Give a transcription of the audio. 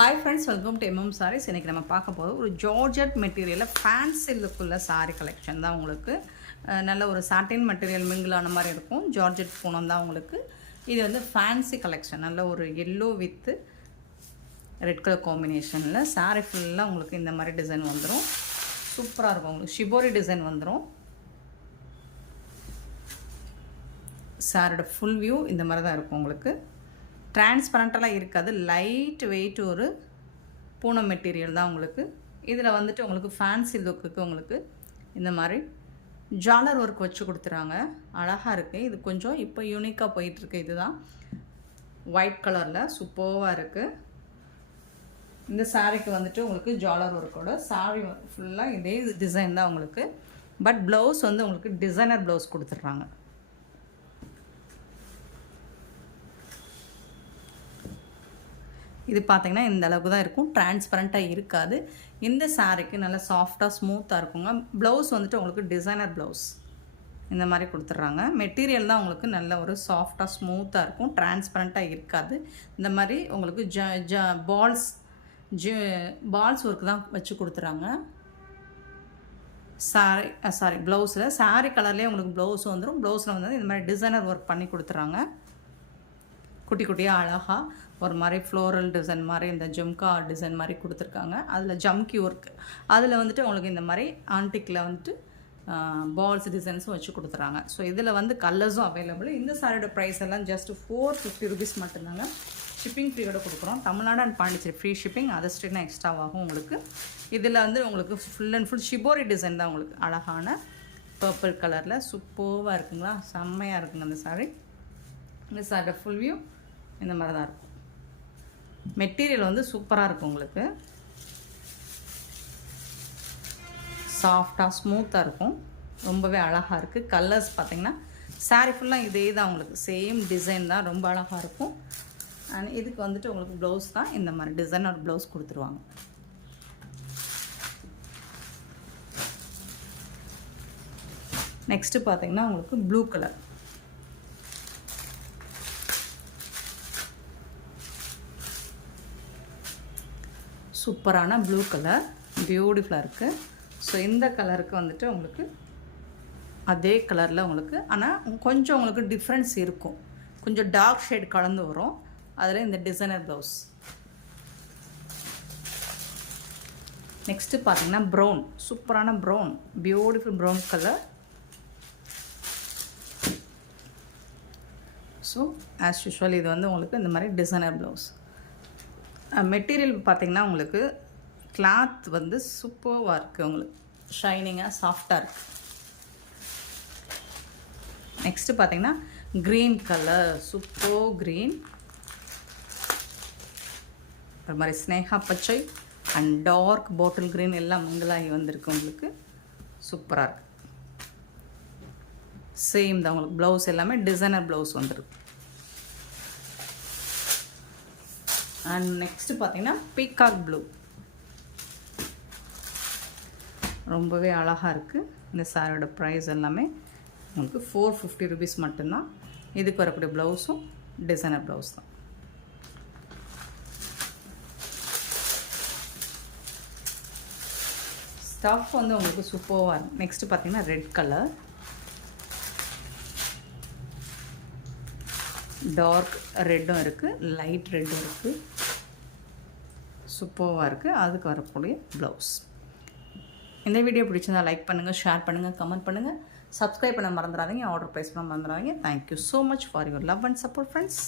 Hi friends, welcome to MM sarees. இன்றைக்கி நம்ம பார்க்க போகிறது ஒரு ஜார்ஜெட் மெட்டீரியலில் ஃபேன்சி லுக்குள்ள சாரீ கலெக்ஷன் தான். உங்களுக்கு நல்ல ஒரு சாட்டின் மெட்டீரியல் மிங்கிளான மாதிரி இருக்கும். ஜார்ஜெட் பூனம் தான் உங்களுக்கு. இது வந்து ஃபேன்சி கலெக்ஷன். நல்ல ஒரு எல்லோ வித்து ரெட் கலர் காம்பினேஷனில் சாரீ ஃபுல்லாக உங்களுக்கு இந்த மாதிரி டிசைன் வந்துடும். சூப்பராக இருக்கும். உங்களுக்கு ஷிபோரி டிசைன் வந்துடும். சாரோட ஃபுல் வியூ இந்த மாதிரி தான் இருக்கும். உங்களுக்கு டிரான்ஸ்பரண்ட்டெல்லாம் இருக்காது. லைட் வெயிட் ஒரு பூனம் மெட்டீரியல் தான் உங்களுக்கு. இதில் வந்துட்டு உங்களுக்கு ஃபேன்சி லுக்குக்கு உங்களுக்கு இந்த மாதிரி ஜாலர் ஒர்க் வச்சு கொடுத்துறாங்க. அழகாக இருக்குது. இது கொஞ்சம் இப்போ யூனிக்காக போயிட்டுருக்கு. இதுதான் ஒயிட் கலரில் சூப்பராக இருக்குது. இந்த சாரீக்கு வந்துட்டு உங்களுக்கு ஜாலர் ஒர்க்கோட சாரீ ஃபுல்லாக இதே டிசைன் தான் உங்களுக்கு. பட் ப்ளவுஸ் வந்து உங்களுக்கு டிசைனர் ப்ளவுஸ் கொடுத்துட்றாங்க. இது பார்த்திங்கன்னா இந்த அளவுக்கு தான் இருக்கும். டிரான்ஸ்பரண்ட்டாக இருக்காது. இந்த சாரீக்கு நல்லா சாஃப்டாக ஸ்மூத்தாக இருக்குங்க. ப்ளவுஸ் வந்துட்டு உங்களுக்கு டிசைனர் ப்ளவுஸ் இந்த மாதிரி கொடுத்துட்றாங்க. மெட்டீரியல் தான் உங்களுக்கு நல்ல ஒரு சாஃப்டாக ஸ்மூத்தாக இருக்கும். டிரான்ஸ்பரண்ட்டாக இருக்காது. இந்த மாதிரி உங்களுக்கு பால்ஸ் ஒர்க் தான் வச்சு கொடுத்துறாங்க. சாரி ப்ளவுஸில் சாரீ கலர்லேயே உங்களுக்கு ப்ளவுஸ் வந்துடும். ப்ளவுஸில் வந்து இந்த மாதிரி டிசைனர் ஒர்க் பண்ணி கொடுத்துறாங்க. குட்டி குட்டியாக அழகாக ஒரு மாதிரி ஃப்ளோரல் டிசைன் மாதிரி இந்த ஜும்கா டிசைன் மாதிரி கொடுத்துருக்காங்க. அதில் ஜம்கி ஒர்க், அதில் வந்துட்டு உங்களுக்கு இந்த மாதிரி ஆன்டிக்கில் வந்துட்டு பால்ஸ் டிசைன்ஸும் வச்சு கொடுத்துறாங்க. ஸோ இதில் வந்து கலர்ஸும் அவைலபிள். இந்த சாரியோட ப்ரைஸ் எல்லாம் ஜஸ்ட் 450 rupees மட்டும்தாங்க. ஷிப்பிங் ஃப்ரீயோட கொடுக்குறோம். Tamil Nadu and Pondicherry free shipping. அதர்ஸ்டேட்னா எக்ஸ்ட்ராவாகும் உங்களுக்கு. இதில் வந்து உங்களுக்கு full and full shibori design தான் உங்களுக்கு. அழகான பர்பிள் கலரில் சூப்பராக இருக்குங்களா, செம்மையாக இருக்குங்க இந்த சாரி. இந்த சாரியோட ஃபுல் வியூ இந்த மாதிரி தான் இருக்கும். மெட்டீரியல் வந்து சூப்பராக இருக்கும். உங்களுக்கு சாஃப்டாக ஸ்மூத்தாக இருக்கும். ரொம்பவே அழகாக இருக்குது. கலர்ஸ் பார்த்திங்கன்னா சாரீ ஃபுல்லாக இதே தான் உங்களுக்கு. சேம் டிசைன் தான். ரொம்ப அழகாக இருக்கும். அண்ட் இதுக்கு வந்துட்டு உங்களுக்கு ப்ளவுஸ் தான் இந்த மாதிரி டிசைனர் ப்ளவுஸ் கொடுத்துருவாங்க. நெக்ஸ்ட்டு பார்த்திங்கன்னா உங்களுக்கு ப்ளூ கலர். சூப்பரான ப்ளூ கலர் பியூட்டிஃபுல்லாக இருக்குது. ஸோ இந்த கலருக்கு வந்துட்டு உங்களுக்கு அதே கலரில் உங்களுக்கு, ஆனால் கொஞ்சம் உங்களுக்கு டிஃப்ரென்ஸ் இருக்கும். கொஞ்சம் டார்க் ஷேட் கலந்து வரும். அதில் இந்த டிசைனர் ப்ளவுஸ். நெக்ஸ்ட்டு பார்த்தீங்கன்னா ப்ரௌன், சூப்பரான brown, beautiful brown colour. So as usual இது வந்து உங்களுக்கு இந்த மாதிரி டிசைனர் ப்ளவுஸ். மெட்டீரியல் பார்த்திங்கன்னா உங்களுக்கு கிளாத் வந்து சூப்பராக இருக்குது. உங்களுக்கு ஷைனிங்காக சாஃப்டாக இருக்குது. நெக்ஸ்ட்டு பார்த்திங்கன்னா க்ரீன் கலர், சூப்பர் க்ரீன், ஒரு மாதிரி ஸ்னேகா பச்சை அண்ட் டார்க் பாட்டில் க்ரீன் எல்லாம் மங்களாகி வந்திருக்கு. உங்களுக்கு சூப்பராக இருக்குது. சேம் தான் உங்களுக்கு. ப்ளவுஸ் எல்லாமே டிசைனர் ப்ளவுஸ் வந்துருக்கு. அண்ட் நெக்ஸ்ட்டு பார்த்தீங்கன்னா பீகாக் ப்ளூ, ரொம்பவே அழகாக இருக்குது. இந்த சாரியோட ப்ரைஸ் எல்லாமே உங்களுக்கு 450 rupees மட்டும்தான். இதுக்கு வரக்கூடிய ப்ளவுஸும் டிசைனர் ப்ளவுஸ் தான். ஸ்டஃப் வந்து உங்களுக்கு சூப்பராக இருக்கும். நெக்ஸ்ட்டு பார்த்தீங்கன்னா ரெட் கலர், டார்க் ரெட்டும் இருக்குது, லைட் ரெட்டும் இருக்குது. சூப்பராக இருக்குது. அதுக்கு வரக்கூடிய ப்ளவுஸ். இந்த வீடியோ பிடிச்சிருந்தால் லைக் பண்ணுங்கள், ஷேர் பண்ணுங்கள், கமெண்ட் பண்ணுங்கள், சப்ஸ்கிரைப் பண்ண மறந்துடாதீங்க, ஆர்டர் ப்ளேஸ் பண்ண மறந்துடாதீங்க. Thank you so much for your love and support friends.